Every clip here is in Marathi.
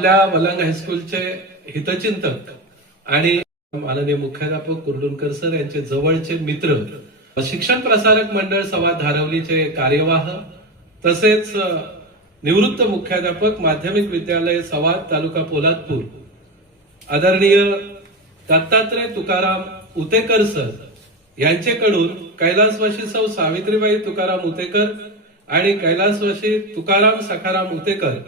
आपल्या वलंग हायस्कूलचे हितचिंतक आणि माननीय मुख्याध्यापक कुर्डुनकर सर यांचे जवळचे मित्र शिक्षण प्रसारक मंडळ संवाद धारवलीचे कार्यवाह तसेच निवृत्त मुख्याध्यापक माध्यमिक विद्यालय सवाद तालुका पोलादपूर. आदरणीय दत्तात्रय तुकाराम उतेकर सर यांचेकडून कैलासवाशी सौ सावित्रीबाई तुकाराम उतेकर आणि कैलासवाशी तुकाराम सखाराम उतेकर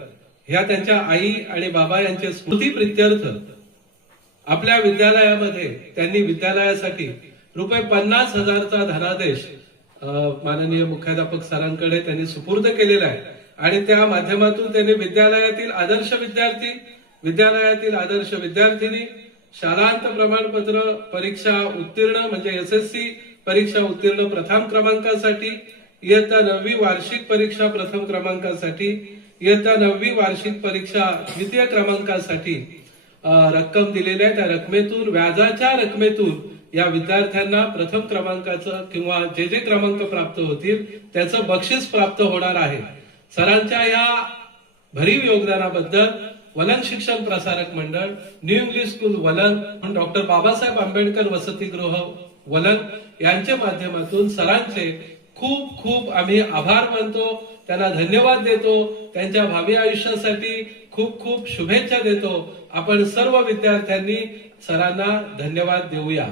ह्या त्यांच्या आई आणि बाबा यांचे स्मृती प्रित्यर्थ आपल्या विद्यालयामध्ये त्यांनी विद्यालयासाठी रुपये पन्नास हजारचा धनादेश माननीय मुख्याध्यापक सरांकडे त्यांनी सुपूर्द केलेला आहे. आणि त्या माध्यमातून त्यांनी विद्यालयातील आदर्श विद्यार्थी विद्यालयातील आदर्श विद्यार्थिनी शालांत प्रमाणपत्र परीक्षा उत्तीर्ण म्हणजे एस एस सी परीक्षा उत्तीर्ण प्रथम क्रमांकासाठी इयत्ता नववी वार्षिक परीक्षा प्रथम क्रमांकासाठी इयत्ता नववी वार्षिक परीक्षा द्वितीय क्रमांकासाठी रक्कम दिलेली आहे त्या रकमेतून व्याजाच्या रकमेतून या विद्यार्थ्यांना प्रथम क्रमांकाचं किंवा जे जे क्रमांक प्राप्त होतील त्याचं बक्षीस प्राप्त होणार आहे. सरांच्या या भरीव योगदानाबद्दल वलन शिक्षण प्रसारक मंडळ new English school Valan doctor Babasaheb Ambedkar वसतिगृह वलन यांच्या माध्यमातून सरांचे खूप खूप आम्ही आभार मानतो त्यांना धन्यवाद देतो त्यांच्या भावी आयुष्यासाठी खूप खूप शुभेच्छा देतो. आपण सर्व विद्यार्थ्यांनी सरांना धन्यवाद देऊया.